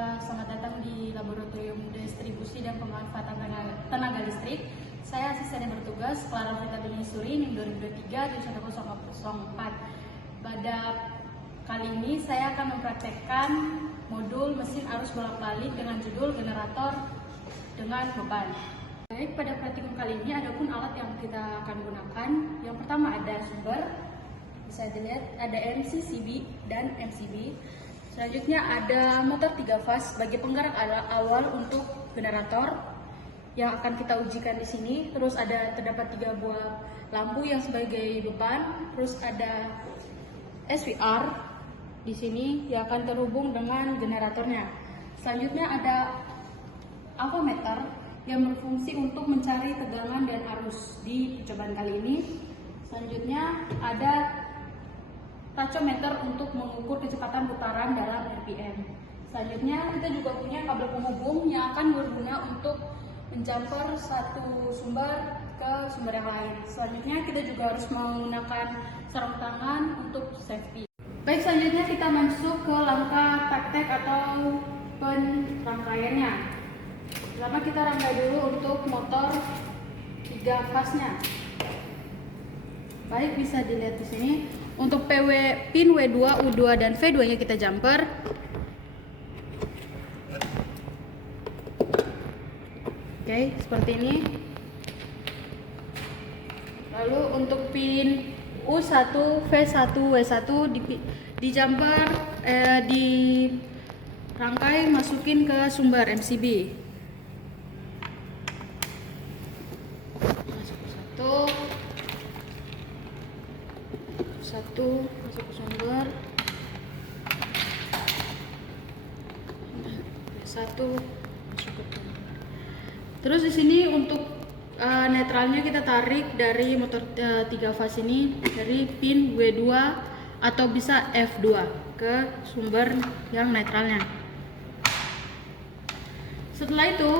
selamat datang di Laboratorium Distribusi dan Pemanfaatan Tenaga Listrik. Saya asisten yang bertugas, Clara Vita Suri, NIM 2023-1004. Pada kali ini saya akan mempraktekkan modul mesin arus bolak-balik dengan judul generator dengan beban. Baik, pada praktikum kali ini ada pun alat yang kita akan gunakan. Yang pertama ada sumber, bisa dilihat ada MCCB dan MCB. Selanjutnya ada motor 3 fase sebagai penggerak awal untuk generator yang akan kita ujikan di sini. Terus terdapat 3 buah lampu yang sebagai beban. Terus ada SVR di sini yang akan terhubung dengan generatornya. Selanjutnya ada avometer yang berfungsi untuk mencari tegangan dan arus di percobaan kali ini. Selanjutnya ada tachometer untuk mengukur kecepatan putaran dalam RPM. Selanjutnya kita juga punya kabel penghubung yang akan berguna untuk menjumper satu sumber ke sumber yang lain. Selanjutnya kita juga harus menggunakan sarung tangan untuk safety. Baik, selanjutnya kita masuk ke langkah praktek atau penrangkaiannya. Pertama kita rangkai dulu untuk motor 3 fase-nya. Baik, bisa dilihat di sini. Untuk pin W2, U2 dan V2 nya kita jumper. Oke, seperti ini. Lalu untuk pin U1, V1, W1 di jumper, dirangkai masukin ke sumber MCB. Satu masuk ke sumber, satu masuk ke sumber. Terus di sini untuk netralnya kita tarik dari motor 3 fase ini dari pin W2 atau bisa F2 ke sumber yang netralnya. Setelah itu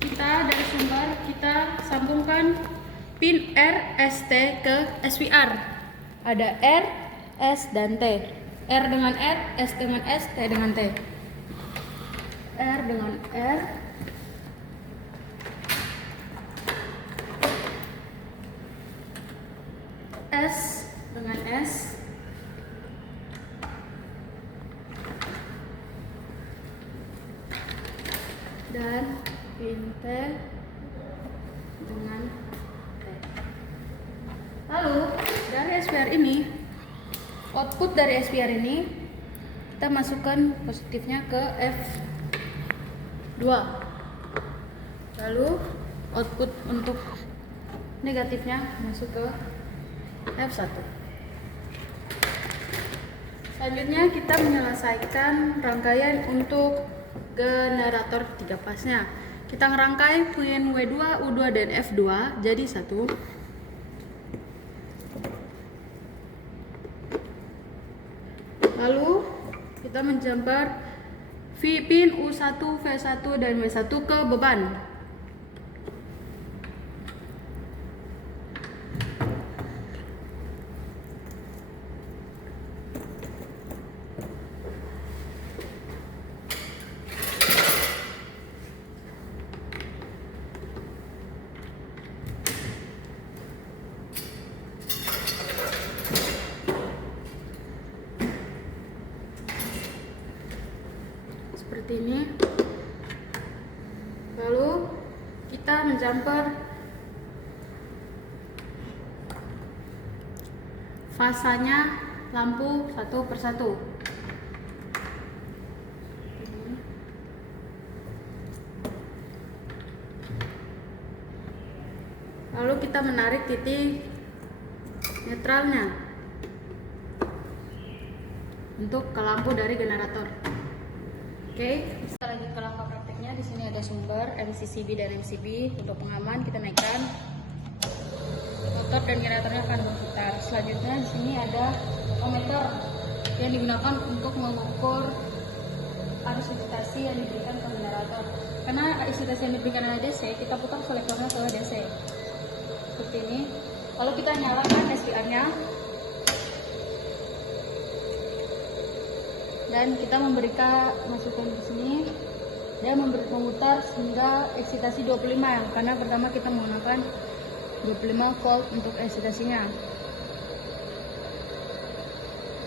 kita dari sumber kita sambungkan pin R, ST ke SVR. Ada R, S, dan T. R dengan R, S dengan S, T dengan T. R dengan R, S dengan S, dan pin T dengan T. Lalu dari SPR ini, output dari SPR ini kita masukkan positifnya ke F2. Lalu output untuk negatifnya masuk ke F1. Selanjutnya kita menyelesaikan rangkaian untuk generator 3 fase-nya. Kita ngerangkai pin W2, U2 dan F2 jadi satu. Lalu kita menjumper pin U1, V1 dan W1 ke beban. Seperti ini. Lalu kita menjumper fasanya lampu satu persatu. Lalu kita menarik titik netralnya untuk ke lampu dari generator. Oke, kita lanjut ke langkah prakteknya. Di sini ada sumber MCCB dan MCB. Untuk pengaman kita naikkan, motor dan generatornya akan berputar. Selanjutnya di sini ada avometer yang digunakan untuk mengukur arus excitasi yang diberikan ke generator. Karena excitasi yang diberikan oleh DC, kita putar selektornya ke DC. Seperti ini. Lalu kita nyalakan SVR-nya. Dan kita memberikan masukan di sini Dia memutar hingga eksitasi 25, karena pertama kita menggunakan 25 volt untuk eksitasinya.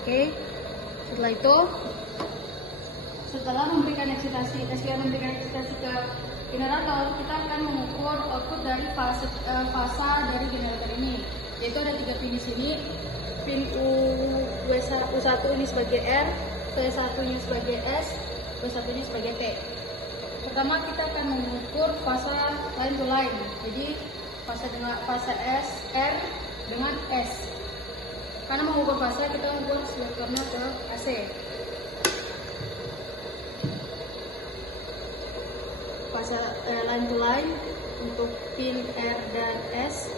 Oke, setelah memberikan eksitasi ke generator, kita akan mengukur output dari fasa dari generator ini, yaitu ada 3 pin di sini. Pin U1 ini sebagai R, V1 ini sebagai S, V1 ini sebagai T. Pertama kita akan mengukur fasa line to line, jadi fasa S, R dengan S. Karena mengukur fasa, kita mengukur selektornya ke AC. Fasa line to line untuk pin R dan S.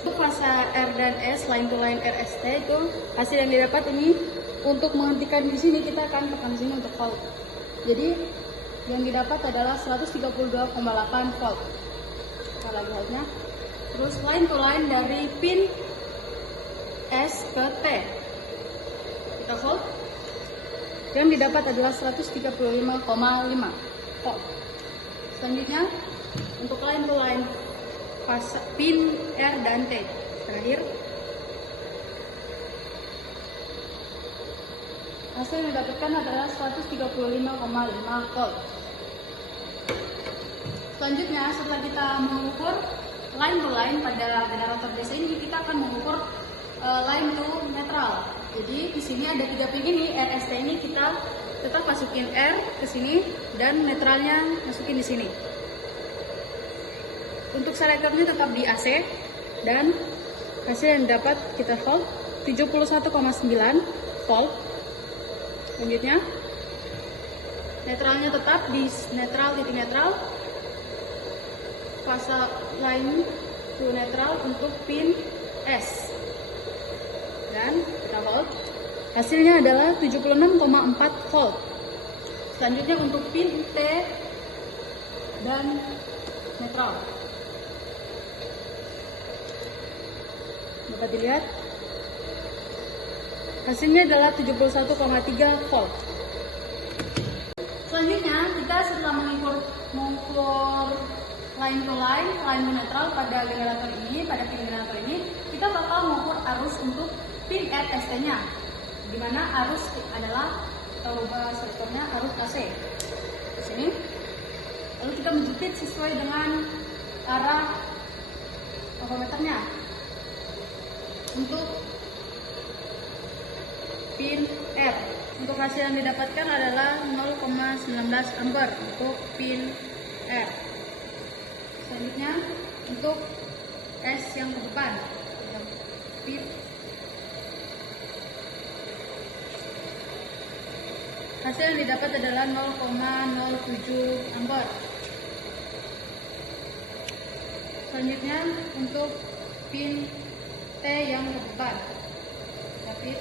Untuk fasa R dan S, line to line RST, itu hasil yang didapat ini. Untuk menghentikan di sini, kita akan tekan di sini untuk volt. Jadi yang didapat adalah 132,8 volt. Kita lagi voltnya. Terus line to line dari pin S ke T, kita volt. Yang didapat adalah 135,5 volt. Selanjutnya untuk line to line pin R dan T terakhir, hasil yang didapatkan adalah 135,5 volt. Selanjutnya, setelah kita mengukur line to line pada generator DC ini, kita akan mengukur line to netral. Jadi di sini ada 3 pin ini, RST ini kita tetap masukin R ke sini dan netralnya masukin di sini. Untuk selektornya tetap di AC dan hasil yang dapat kita volt 71,9 volt. Selanjutnya netralnya tetap di netral, titik netral, fasa line to netral untuk pin S, dan kita volt. Hasilnya adalah 76,4 volt. Selanjutnya untuk pin T dan netral, dapat dilihat hasilnya adalah 71,3 volt. Selanjutnya, kita setelah mengukur line to netral pada generator ini, pada pin generator ini, kita bakal mengukur arus untuk pin RST-nya, di mana arus adalah, kalau bahasa selektornya, arus AC. Di sini. Lalu kita menjepit sesuai dengan arah voltmeternya. Untuk pin R, untuk hasil yang didapatkan adalah 0,19 ampere untuk pin R. Selanjutnya untuk S yang ke depan, pin hasil yang didapat adalah 0,07 ampere. Selanjutnya untuk pin T yang ke depan, tapi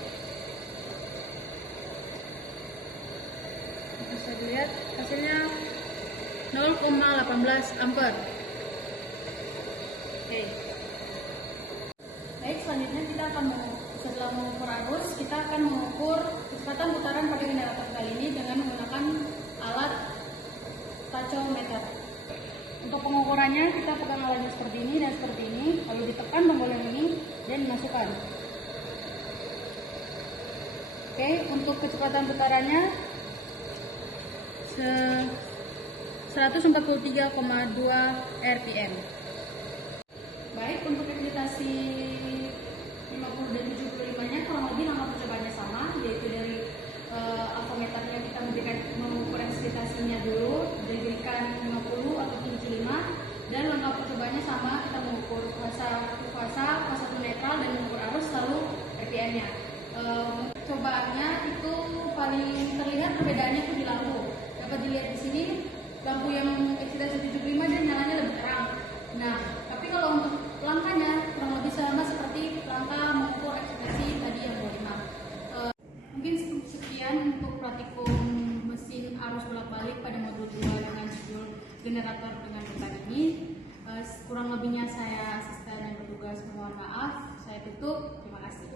bisa dilihat hasilnya 0,18 ampere. Oke. Baik, selanjutnya kita akan setelah mengukur arus, kita akan mengukur kecepatan putaran pada generator kali ini dengan menggunakan alat tachometer. Untuk pengukurannya, kita pegang alatnya seperti ini dan seperti ini, lalu ditekan tombol yang ini dan dimasukkan. Oke, untuk kecepatan putarannya 143,2 rpm. Baik, untuk eksitasi 50 dan 75-nya kurang lebih langkah percobaannya sama, yaitu dari alfameternya kita mengukur eksitasinya dulu, diberikan 50 atau 75, dan langkah percobaannya sama, kita mengukur fasa to netral dan mengukur arus, lalu rpm-nya. Cobaannya itu paling terlihat perbedaannya itu di lampu. Dapat dilihat di sini, lampu yang eksitasi 75 dan nyalanya lebih terang. Nah, tapi kalau untuk langkahnya kurang lebih sama seperti langkah mengukur eksitasi tadi yang 25. Mungkin sekian untuk praktikum mesin arus bolak-balik pada modul 2 dengan judul generator dengan beban ini. Kurang lebihnya saya asisten yang bertugas, mohon maaf. Saya tutup. Terima kasih.